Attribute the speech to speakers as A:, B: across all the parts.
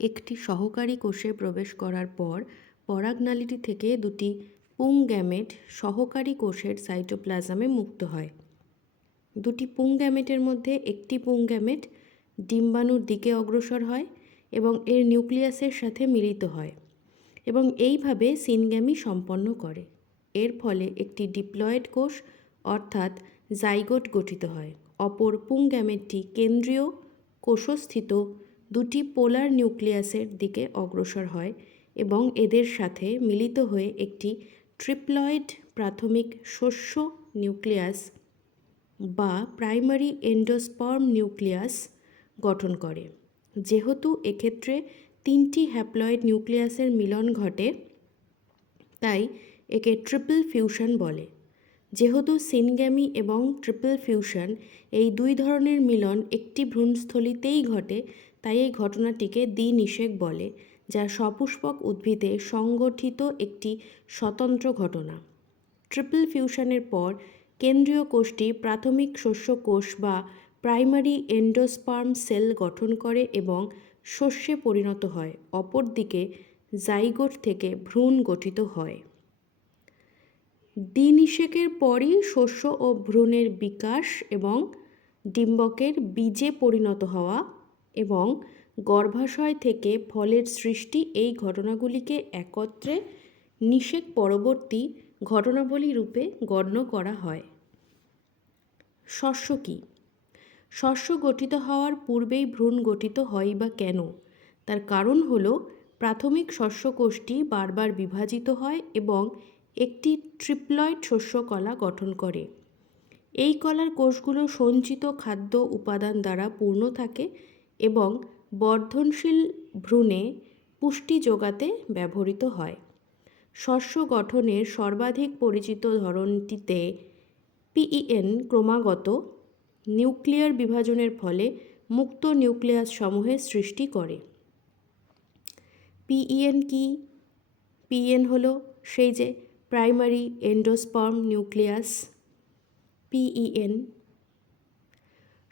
A: একটি সহকারী কোষে প্রবেশ করার পর পরাগনালীটি থেকে দুটি পুং গ্যামেট সহকারী কোষের সাইটোপ্লাজমে মুক্ত হয়। দুটি পুং গ্যামেটের মধ্যে একটি পুং গ্যামেট ডিম্বাণুর দিকে অগ্রসর হয় এবং এর নিউক্লিয়াসের সাথে মিলিত হয় এবং এইভাবে সিনগ্যামি সম্পন্ন করে। এর ফলে একটি ডিপ্লয়েড কোষ অর্থাৎ জাইগোট গঠিত হয়। অপর পুং গ্যামেটটি কেন্দ্রীয় কোষস্থিত দুটি পোলার নিউক্লিয়াসের দিকে অগ্রসর হয় এবং এদের সাথে মিলিত হয়ে একটি ট্রিপ্লয়েড প্রাথমিক শস্য নিউক্লিয়াস বা প্রাইমারি এন্ডোস্পর্ম নিউক্লিয়াস গঠন করে। যেহেতু এক্ষেত্রে তিনটি হ্যাপ্লয়েড নিউক্লিয়াসের মিলন ঘটে, তাই একে ট্রিপল ফিউশন বলে। যেহেতু সিনগ্যামি এবং ট্রিপল ফিউশন এই দুই ধরনের মিলন একটি ভ্রূণস্থলিতেই ঘটে তাই এই ঘটনাটিকে দ্বিনিষেক বলে, যা সপুষ্পক উদ্ভিদে সংগঠিত একটি স্বতন্ত্র ঘটনা। ট্রিপল ফিউশনের পর কেন্দ্রীয় কোষটি প্রাথমিক শস্য কোষ বা প্রাইমারি এন্ডোস্পার্ম সেল গঠন করে এবং শস্যে পরিণত হয়, অপরদিকে জাইগোট থেকে ভ্রূণ গঠিত হয়। দ্বিনিষেকের পরই শস্য ও ভ্রূণের বিকাশ এবং ডিম্বকের বীজে পরিণত হওয়া এবং গর্ভাশয় থেকে ফলের সৃষ্টি এই ঘটনাগুলিকে একত্রে নিষেক পরবর্তী ঘটনাবলী রূপে গণ্য করা হয়। শস্য কী? শস্য গঠিত হওয়ার পূর্বেই ভ্রূণ গঠিত হয় বা কেন? তার কারণ হল, প্রাথমিক শস্য কোষটি বারবার বিভাজিত হয় এবং একটি ট্রিপ্লয়েড শস্য কলা গঠন করে। এই কলার কোষগুলো সঞ্চিত খাদ্য উপাদান দ্বারা পূর্ণ থাকে এবং বর্ধনশীল ভ্রূণে পুষ্টি যোগাতে ব্যবহৃত হয়। শস্য গঠনের সর্বাধিক পরিচিত ধরনটিতে পিইএন ক্রমাগত নিউক্লিয়ার বিভাজনের ফলে মুক্ত নিউক্লিয়াস সমূহের সৃষ্টি করে। পিইএন কি? পিএন হলো সেই যে প্রাইমারি এন্ডোস্পার্ম নিউক্লিয়াস। পিইএন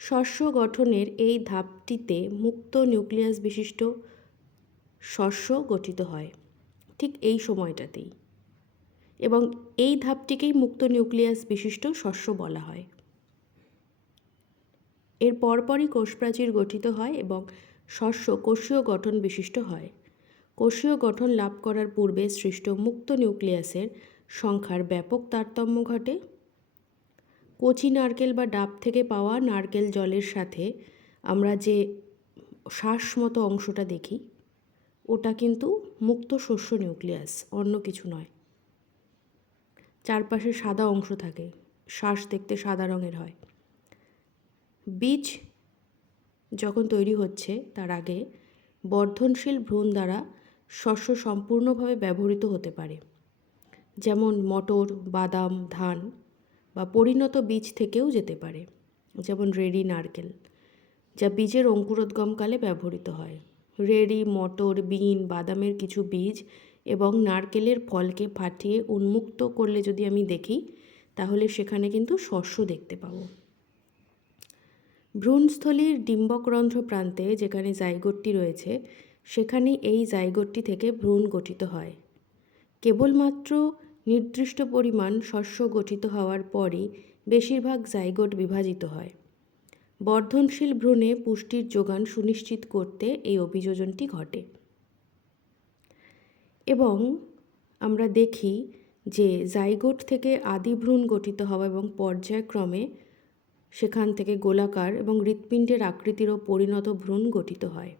A: শস্য গঠনের এই ধাপটিতে মুক্ত নিউক্লিয়াস বিশিষ্ট শস্য গঠিত হয়, ঠিক এই সময়টাতেই। এবং এই ধাপটিকেই মুক্ত নিউক্লিয়াস বিশিষ্ট শস্য বলা হয়। এর পরপরই কোষপ্রাচীর গঠিত হয় এবং শস্য কোষীয় গঠন বিশিষ্ট হয়। কোষীয় গঠন লাভ করার পূর্বে সৃষ্ট মুক্ত নিউক্লিয়াসের সংখ্যার ব্যাপক তারতম্য ঘটে। কচি নারকেল বা ডাব থেকে পাওয়া নারকেল জলের সাথে আমরা যে শ্বাস মতো অংশটা দেখি, ওটা কিন্তু মুক্ত শস্য নিউক্লিয়াস, অন্য কিছু নয়। চারপাশে সাদা অংশ থাকে, শ্বাস দেখতে সাদা রঙের হয়। বীজ যখন তৈরি হচ্ছে, তার আগে বর্ধনশীল ভ্রূণ দ্বারা শস্য সম্পূর্ণভাবে ব্যবহৃত হতে পারে। যেমন মটর, বাদাম, ধান বা পরিণত বীজ থেকেও যেতে পারে, যেমন রেডি নারকেল, যা বীজের অঙ্কুরোদ্গমকালে ব্যবহৃত হয়। রেডি, মটর, বিন, বাদামের কিছু বীজ এবং নারকেলের ফলকে ফাটিয়ে উন্মুক্ত করলে যদি আমি দেখি, তাহলে সেখানে কিন্তু শস্য দেখতে পাবো। ভ্রূণস্থলীর ডিম্বকরন্ধ্র প্রান্তে যেখানে জাইগোটটি রয়েছে, সেখানে এই জাইগোটটি থেকে ভ্রূণ গঠিত হয়। কেবলমাত্র নির্দিষ্ট পরিমাণ শস্য গঠিত হওয়ার পরই বেশিরভাগ জাইগোট বিভাজিত হয়। বর্ধনশীল ভ্রূণে পুষ্টির যোগান সুনিশ্চিত করতে এই অভিযোজনটি ঘটে। এবং আমরা দেখি যে জাইগোট থেকে আদি ভ্রূণ গঠিত হওয়া এবং পর্যায়ক্রমে সেখান থেকে গোলাকার এবং হৃৎপিণ্ডের আকৃতিরও পরিণত ভ্রূণ গঠিত হয়।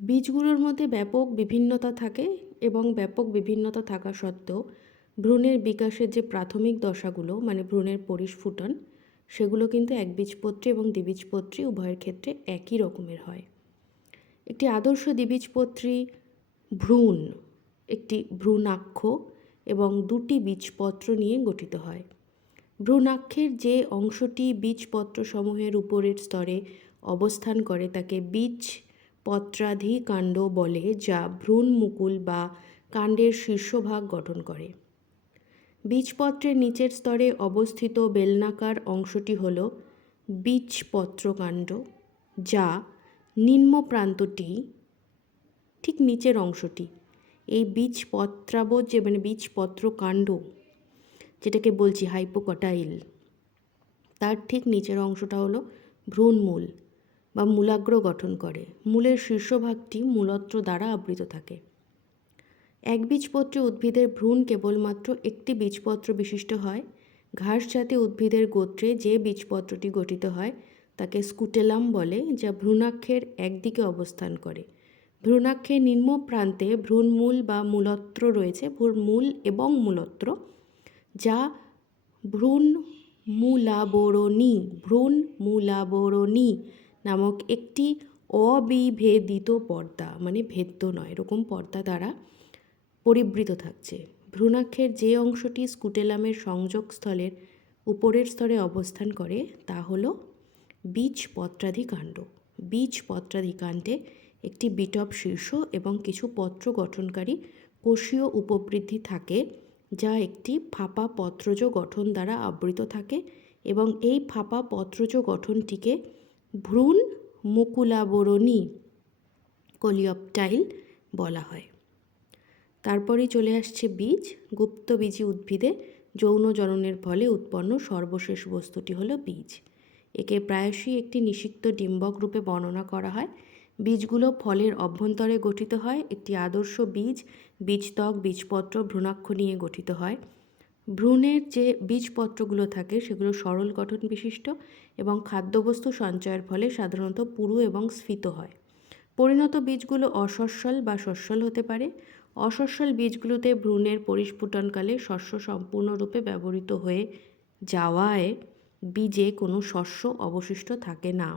A: বীজগুলোর মধ্যে ব্যাপক বিভিন্নতা থাকে এবং ব্যাপক বিভিন্নতা থাকা সত্ত্বেও ভ্রূণের বিকাশের যে প্রাথমিক দশাগুলো মানে ভ্রূণের পরিস্ফুটন সেগুলো কিন্তু একবীজপত্রী এবং দ্বিবীজপত্রী উভয়ের ক্ষেত্রে একই রকমের হয়। একটি আদর্শ দ্বিবীজপত্রী ভ্রূণ, একটি ভ্রূণাক্ষ এবং দুটি বীজপত্র নিয়ে গঠিত হয়। ভ্রূণাক্ষের যে অংশটি বীজপত্রসমূহের উপরের স্তরে অবস্থান করে, তাকে বীজ পত্রাধি কাণ্ড বলে যা ভ্রূণ মুকুল বা কাণ্ডের শীর্ষভাগ গঠন করে। বীজপত্রের নিচের স্তরে অবস্থিত বেলনাকার অংশটি হল বীজপত্রকাণ্ড, যা নিম্ন প্রান্তটি ঠিক নিচের অংশটি, এই বীজ পত্রাবজ যে মানে বীজপত্র কাণ্ড যেটাকে বলছি হাইপোকটাইল তার ঠিক নিচের অংশটা হলো ভ্রূণমূল। বা মূলাগ্র গঠন করে। মূলের শীর্ষভাগটি মূলত্র দ্বারা আবৃত থাকে। একবীজপত্রী উদ্ভিদের ভ্রূণ কেবলমাত্র একটি বীজপত্র বিশিষ্ট হয়। ঘাস জাতীয় উদ্ভিদের গোত্রে যে বীজপত্রটি গঠিত হয়, তাকে স্কুটেলাম বলে, যা ভ্রূণাক্ষের একদিকে অবস্থান করে। ভ্রূণাক্ষের নিম্ন প্রান্তে ভ্রূণমূল বা মূলত্র রয়েছে, ভ্রূণমূল এবং মূলত্র, যা ভ্রূণ মূলাবরণী ভ্রূণ মূলাবরণী নামক একটি অবিভেদিত পর্দা মানে ভেদ্য নয়, এরকম পর্দা দ্বারা পরিবৃত থাকছে। ভ্রূণাক্ষের যে অংশটি স্কুটেলামের সংযোগস্থলের উপরের স্তরে অবস্থান করে, তা হল বীজ পত্রাধিকাণ্ড। বীজ পত্রাধিকাণ্ডে একটি বিটপ শীর্ষ এবং কিছু পত্র গঠনকারী কোষীয় উপবৃদ্ধি থাকে, যা একটি ফাঁপা পত্রজ গঠন দ্বারা আবৃত থাকে এবং এই ফাঁপা পত্রজ গঠনটিকে ভ্রূণ মুকুলাবরণী কলিয়পটাইল বলা হয়। তারপরেই চলে আসছে বীজ। গুপ্তবীজী উদ্ভিদে যৌন জননের ফলে উৎপন্ন সর্বশেষ বস্তুটি হলো বীজ। একে প্রায়শই একটি নিষিক্ত ডিম্বক রূপে বর্ণনা করা হয়। বীজগুলো ফলের অভ্যন্তরে গঠিত হয়। একটি আদর্শ বীজ বীজত্বক, বীজপত্র, ভ্রূণাক্ষ নিয়ে গঠিত হয়। ভ্রূণের যে বীজপত্রগুলো থাকে, সেগুলো সরল গঠন বিশিষ্ট এবং খাদ্যবস্তু সঞ্চয়ের ফলে সাধারণত পুরু এবং স্ফীত হয়। পরিণত বীজগুলো অসস্বল বা সস্বল হতে পারে। অসস্বল বীজগুলোতে ভ্রূণের পরিস্ফুটনকালে শস্য সম্পূর্ণরূপে ব্যবহৃত হয়ে যাওয়ায় বীজে কোনো শস্য অবশিষ্ট থাকে না।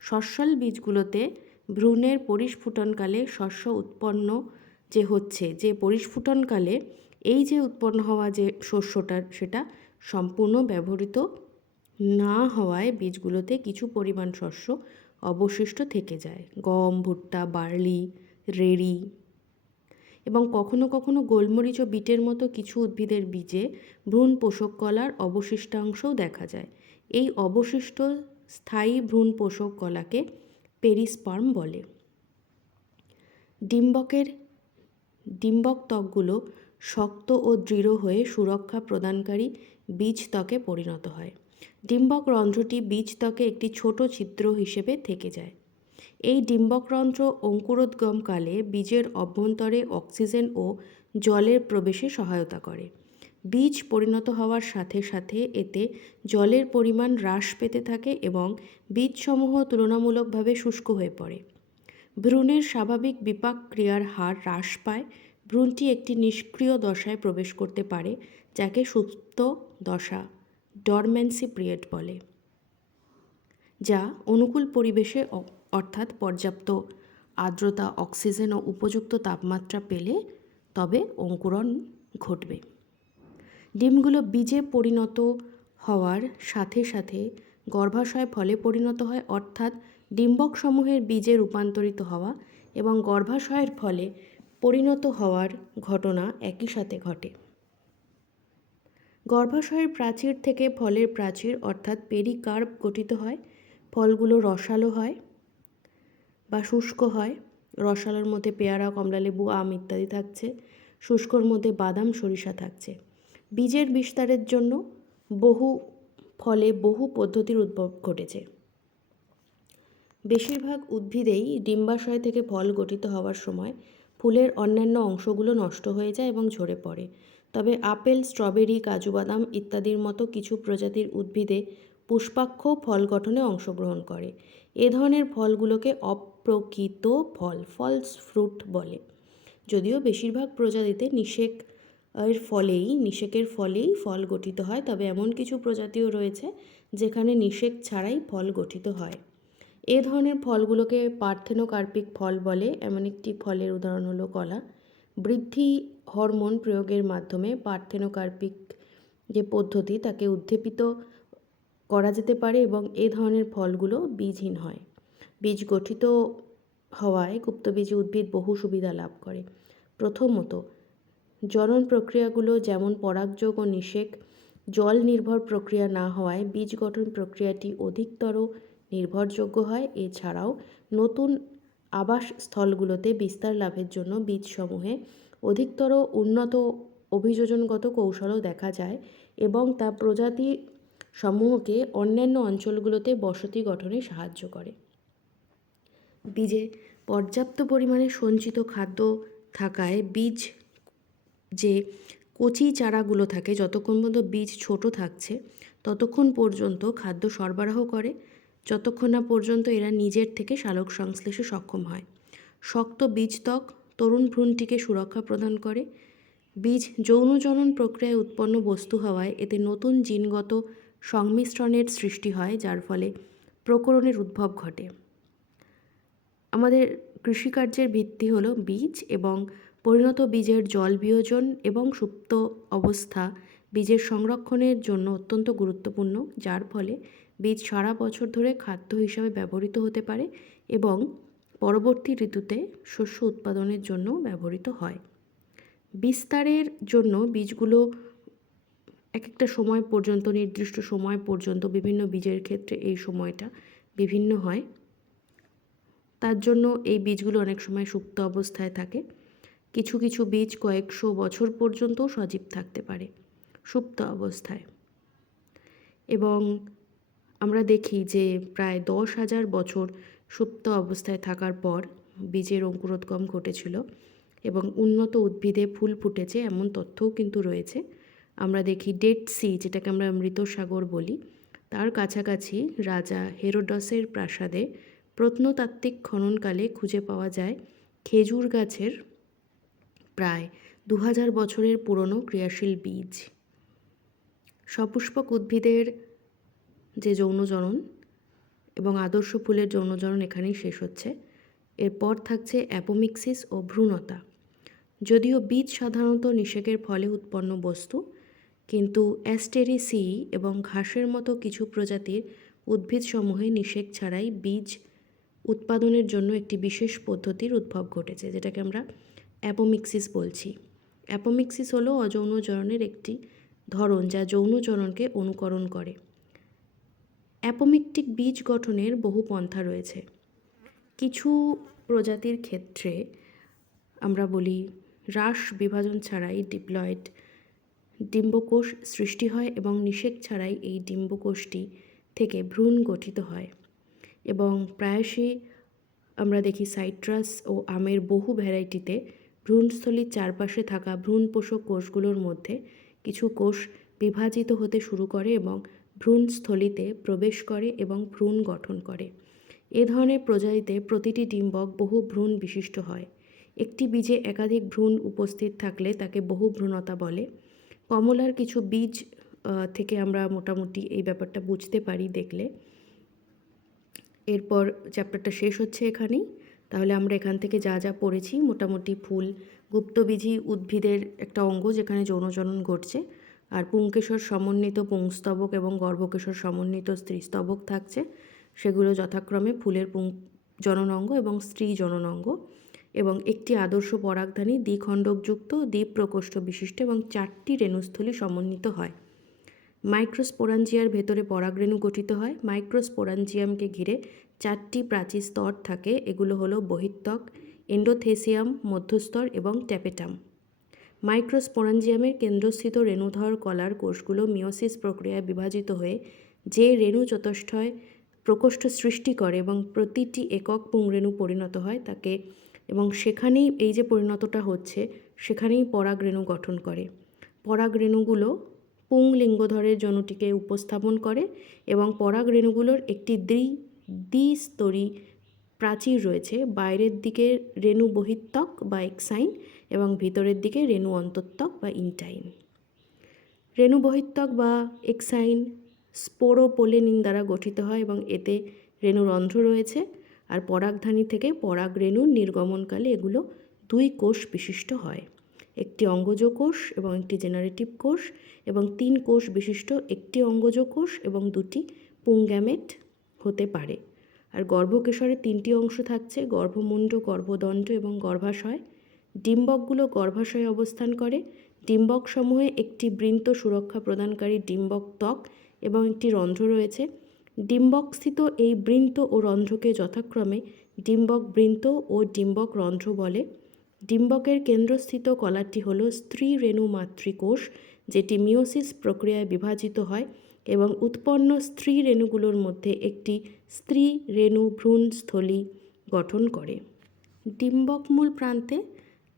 A: সস্বল বীজগুলোতে ভ্রূণের পরিস্ফুটনকালে শস্য উৎপন্ন যে হচ্ছে, যে পরিস্ফুটনকালে এই যে উৎপন্ন হওয়া যে শস্যটা সেটা সম্পূর্ণ ব্যবহৃত না হওয়ায় বীজগুলোতে কিছু পরিমাণ শস্য অবশিষ্ট থেকে যায়। গম, ভুট্টা, বার্লি, রেড়ি এবং কখনো কখনো গোলমরিচ ও বিটের মতো কিছু উদ্ভিদের বীজে ভ্রূণ পোষক কলার অবশিষ্টাংশও দেখা যায়। এই অবশিষ্ট স্থায়ী ভ্রূণ পোষক কলাকে পেরিস্পার্ম বলে। ডিম্বকের, ডিম্বক ত্বকগুলো শক্ত ও দৃঢ় হয়ে সুরক্ষা প্রদানকারী বীজ ত্বকে পরিণত হয়। ডিম্বক রন্ধ্রটি বীজ ত্বকে একটি ছোট ছিদ্র হিসেবে থেকে যায়। এই ডিম্বকরন্ধ্র অঙ্কুরোদ্গমকালে বীজের অভ্যন্তরে অক্সিজেন ও জলের প্রবেশে সহায়তা করে। বীজ পরিণত হওয়ার সাথে সাথে এতে জলের পরিমাণ হ্রাস পেতে থাকে এবং বীজসমূহ তুলনামূলকভাবে শুষ্ক হয়ে পড়ে। ভ্রূণের স্বাভাবিক বিপাক ক্রিয়ার হার হ্রাস পায়। ভ্রূণটি একটি নিষ্ক্রিয় দশায় প্রবেশ করতে পারে, যাকে সুপ্ত দশা, ডরম্যান্সি পিরিয়ড বলে, যা অনুকূল পরিবেশে অর্থাৎ পর্যাপ্ত আর্দ্রতা, অক্সিজেন ও উপযুক্ত তাপমাত্রা পেলে তবে অঙ্কুরণ ঘটবে। ডিমগুলো বীজে পরিণত হওয়ার সাথে সাথে গর্ভাশয় ফলে পরিণত হয়, অর্থাৎ ডিম্বকসমূহের বীজে রূপান্তরিত হওয়া এবং গর্ভাশয়ের ফলে পরিণত হওয়ার ঘটনা একই সাথে ঘটে। গর্ভাশয়ের প্রাচীর থেকে ফলের প্রাচীর অর্থাৎ পেরিকার্প গঠিত হয়, ফলগুলো রসালো হয় বা শুষ্ক হয়। রসালোর মধ্যে পেয়ারা, কমলালেবু, আম ইত্যাদি থাকছে। শুষ্কর মধ্যে বাদাম, সরিষা থাকছে। বীজের বিস্তারের জন্য বহু ফলে বহু পদ্ধতির উদ্ভব ঘটেছে। বেশিরভাগ উদ্ভিদেই ডিম্বাশয় থেকে ফল গঠিত হওয়ার সময় ফুলের অন্যান্য অংশগুলো নষ্ট হয়ে যায় এবং ঝরে পড়ে। তবে আপেল, স্ট্রবেরি কাজু বাদাম ইত্যাদির মতো কিছু প্রজাতির উদ্ভিদে পুষ্পাক্ষ ফল গঠনে অংশগ্রহণ করে। এ ধরনের ফলগুলোকে অপ্রকৃত ফল, ফলস ফ্রুট বলে। যদিও বেশিরভাগ প্রজাতিতে নিষেক এর ফলেই, নিষেকের ফলেই ফল গঠিত হয়, তবে এমন কিছু প্রজাতিও রয়েছে যেখানে নিষেক ছাড়াই ফল গঠিত হয়। এ ধরনের ফলগুলোকে পার্থেনোকার্পিক ফল বলে, এমন একটি ফলের উদাহরণ হলো কলা। বৃদ্ধি হরমোন প্রয়োগের মাধ্যমে পার্থেনোকার্পিক যে পদ্ধতি, তাকে উদ্দীপিত করা যেতে পারে এবং এ ধরনের ফলগুলো বীজহীন হয়। বীজ গঠিত হওয়ায় গুপ্তবীজী উদ্ভিদ বহু সুবিধা লাভ করে। প্রথমত, জনন প্রক্রিয়াগুলো যেমন পরাগযোগ ও নিষেক, জল নির্ভর প্রক্রিয়া না হওয়ায় বীজ গঠন প্রক্রিয়াটি অধিকতর নির্ভরযোগ্য হয়। এছাড়াও নতুন আবাস স্থলগুলোতে বিস্তার লাভের জন্য বীজসমূহে অধিকতর উন্নত অভিযোজনগত কৌশলও দেখা যায় এবং তা প্রজাতি সমূহকে অন্যান্য অঞ্চলগুলোতে বসতি গঠনে সাহায্য করে। বীজে পর্যাপ্ত পরিমাণে সঞ্চিত খাদ্য থাকায় বীজ যে কচি চারাগুলো থাকে, যতক্ষণ পর্যন্ত বীজ ছোট থাকছে, ততক্ষণ পর্যন্ত খাদ্য সরবরাহ করে। যতক্ষণ না পর্যন্ত এরা নিজের থেকে সালোক সংশ্লেষে সক্ষম হয়। শক্ত বীজত্বক তরুণ ভ্রূণটিকে সুরক্ষা প্রদান করে। বীজ যৌনজনন প্রক্রিয়ায় উৎপন্ন বস্তু হওয়ায় এতে নতুন জিনগত সংমিশ্রণের সৃষ্টি হয়, যার ফলে প্রকরণের উদ্ভব ঘটে। আমাদের কৃষিকার্যের ভিত্তি হলো বীজ এবং পরিণত বীজের জল বিয়োজন এবং সুপ্ত অবস্থা বীজের সংরক্ষণের জন্য অত্যন্ত গুরুত্বপূর্ণ, যার ফলে বীজ সারা বছর ধরে খাদ্য হিসাবে ব্যবহৃত হতে পারে এবং পরবর্তী ঋতুতে শস্য উৎপাদনের জন্য ব্যবহৃত হয়। বিস্তারের জন্য বীজগুলো এক একটা সময় পর্যন্ত, নির্দিষ্ট সময় পর্যন্ত বিভিন্ন বীজের ক্ষেত্রে এই সময়টা বিভিন্ন হয়। তার জন্য এই বীজগুলো অনেক সময় সুপ্ত অবস্থায় থাকে। কিছু কিছু বীজ কয়েকশো বছর পর্যন্তও সজীব থাকতে পারে সুপ্ত অবস্থায়। এবং আমরা দেখি যে প্রায় দশ হাজার বছর সুপ্ত অবস্থায় থাকার পর বীজের অঙ্কুরোদ্গম ঘটেছিল এবং উন্নত উদ্ভিদে ফুল ফুটেছে এমন তথ্যও কিন্তু রয়েছে। আমরা দেখি ডেড সি, যেটাকে আমরা মৃত সাগর বলি, তার কাছাকাছি রাজা হেরোডসের প্রাসাদে প্রত্নতাত্ত্বিক খননকালে খুঁজে পাওয়া যায় খেজুর গাছের প্রায় দু হাজার বছরের পুরনো ক্রিয়াশীল বীজ। সপুষ্পক উদ্ভিদের যে যৌনজনন এবং আদর্শ ফুলের যৌনজনন এখানেই শেষ হচ্ছে। এরপর থাকছে অ্যাপোমিক্সিস ও ভ্রূণতা। যদিও বীজ সাধারণত নিষেকের ফলে উৎপন্ন বস্তু, কিন্তু অ্যাস্টেরিসি এবং ঘাসের মতো কিছু প্রজাতির উদ্ভিদসমূহে নিষেক ছাড়াই বীজ উৎপাদনের জন্য একটি বিশেষ পদ্ধতির উদ্ভব ঘটেছে, যেটাকে আমরা অ্যাপোমিক্সিস বলছি। অ্যাপোমিক্সিস হলো অযৌনচরণের একটি ধরন যা যৌনচরণকে অনুকরণ করে। অ্যাপোমিকটিক বীজ গঠনের বহু পন্থা রয়েছে। কিছু প্রজাতির ক্ষেত্রে আমরা বলি হ্রাস বিভাজন ছাড়াই ডিপ্লয়েড ডিম্বকোষ সৃষ্টি হয় এবং নিষেক ছাড়াই এই ডিম্বকোষটি থেকে ভ্রূণ গঠিত হয় এবং প্রায়শই আমরা দেখি সাইট্রাস ও আমের বহু ভ্যারাইটিতে ভ্রূণস্থলীর চারপাশে থাকা ভ্রূণ পোষক কোষগুলোর মধ্যে কিছু কোষ বিভাজিত হতে শুরু করে এবং ভ্রূণস্থলিতে প্রবেশ করে এবং ভ্রূণ গঠন করে। এ ধরনের প্রজাতিতে প্রতিটি ডিম্বক বহু ভ্রূণ বিশিষ্ট হয়। একটি বীজে একাধিক ভ্রূণ উপস্থিত থাকলে তাকে বহু ভ্রূণতা বলে। কমলার কিছু বীজ থেকে আমরা মোটামুটি এই ব্যাপারটা বুঝতে পারি দেখলে। এরপর চ্যাপ্টারটা শেষ হচ্ছে এখানেই। তাহলে আমরা এখান থেকে যা যা পড়েছি, মোটামুটি ফুল, গুপ্তবীজি উদ্ভিদের একটা অঙ্গ যেখানে যৌনজনন ঘটছে আর পুংকেশর সমন্বিত পুংস্তবক এবং গর্ভকেশর সমন্বিত স্ত্রীস্তবক থাকছে। সেগুলো যথাক্রমে ফুলের পুং, জননঙ্গ এবং স্ত্রী জননঙ্গ এবং একটি আদর্শ পরাগধানী দ্বিখণ্ডকযুক্ত দ্বীপ প্রকোষ্ঠ বিশিষ্ট এবং চারটি রেণুস্থলী সমন্বিত হয়। মাইক্রোস্পোরাঞ্জিয়ার ভেতরে পরাগরেণু গঠিত হয়। মাইক্রোস্পোরাঞ্জিয়ামকে ঘিরে চারটি প্রাচীর স্তর থাকে। এগুলো হলো বহিত্বক এন্ডোথেসিয়াম মধ্যস্তর এবং ট্যাপেটাম। মাইক্রোস্পোরাঞ্জিয়ামের কেন্দ্রস্থিত রেণুধর কলার কোষগুলো মিওসিস প্রক্রিয়ায় বিভাজিত হয়ে যে রেণু চতুষ্টয় প্রকোষ্ঠ সৃষ্টি করে এবং প্রতিটি একক পুংরেণু পরিণত হয় তাকে, এবং সেখানেই এই যে পরিণতটা হচ্ছে, সেখানেই পরাগরেণু গঠন করে। পরাগরেণুগুলো পুংলিঙ্গধরের জনুটিকে উপস্থাপন করে এবং পরাগরেণুগুলোর একটি দ্বি, দ্বিস্তরী প্রাচীর রয়েছে। বাইরের দিকে রেণু বহিত্বক বা এক্সাইন এবং ভিতরের দিকে রেণু অন্তত্বক বা ইনটাইন। রেণু বহিত্বক বা এক্সাইন স্পোরোপোলেনিন দ্বারা গঠিত হয় এবং এতে রেণুরন্ধ্র রয়েছে আর পরাগধানী থেকে পরাগ রেণুর নির্গমনকালে এগুলো দুই কোষ বিশিষ্ট হয়। একটি অঙ্গজ কোষ এবং একটি জেনারেটিভ কোষ এবং তিন কোষ বিশিষ্ট একটি অঙ্গজ কোষ এবং দুটি পুংগ্যামেট হতে পারে। আর গর্ভকেশরের তিনটি অংশ থাকছে, গর্ভমুণ্ড, গর্ভদণ্ড এবং গর্ভাশয়। ডিম্বকগুলো গর্ভাশয়ে অবস্থান করে। ডিম্বকসমূহে একটি বৃন্ত সুরক্ষা প্রদানকারী ডিম্বক ত্বক এবং একটি রন্ধ্র রয়েছে। ডিম্বকস্থিত এই বৃন্ত ও রন্ধ্রকে যথাক্রমে ডিম্বক বৃন্ত ও ডিম্বক রন্ধ্র বলে। ডিম্বকের কেন্দ্রস্থিত কলাটি হল স্ত্রী রেণু মাতৃকোষ, যেটি মিওসিস প্রক্রিয়ায় বিভাজিত হয় এবং উৎপন্ন স্ত্রী রেণুগুলোর মধ্যে একটি স্ত্রী রেণু ভ্রূণস্থলী গঠন করে। ডিম্বকমূল প্রান্তে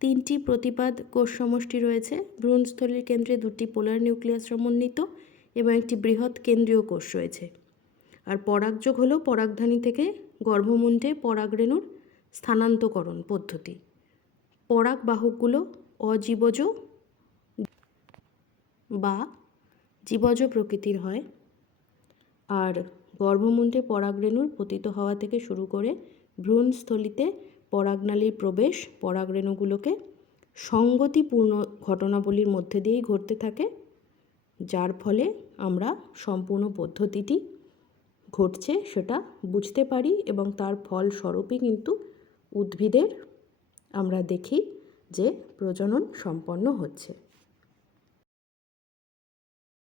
A: তিনটি প্রতিপাদ কোষ সমষ্টি রয়েছে। ভ্রূণস্থলীর কেন্দ্রে দুটি পোলার নিউক্লিয়াস সমন্বিত এবং একটি বৃহৎ কেন্দ্রীয় কোষ রয়েছে। আর পরাগযোগ হলো পরাগধানী থেকে গর্ভমুণ্ডে পরাগরেণুর স্থানান্তকরণ পদ্ধতি। পরাগবাহকগুলো অজীবজ বা জীবজ প্রকৃতির হয়। আর গর্ভমুণ্ডে পরাগরেণুর পতিত হওয়া থেকে শুরু করে ভ্রূণস্থলিতে পরাগনালীর প্রবেশ পরাগরেণুগুলোকে সঙ্গতিপূর্ণ ঘটনাবলীর মধ্যে দিয়েই ঘটতে থাকে, যার ফলে আমরা সম্পূর্ণ পদ্ধতিটি ঘটছে সেটা বুঝতে পারি এবং তার ফলস্বরূপই কিন্তু উদ্ভিদের আমরা দেখি যে প্রজনন সম্পন্ন হচ্ছে।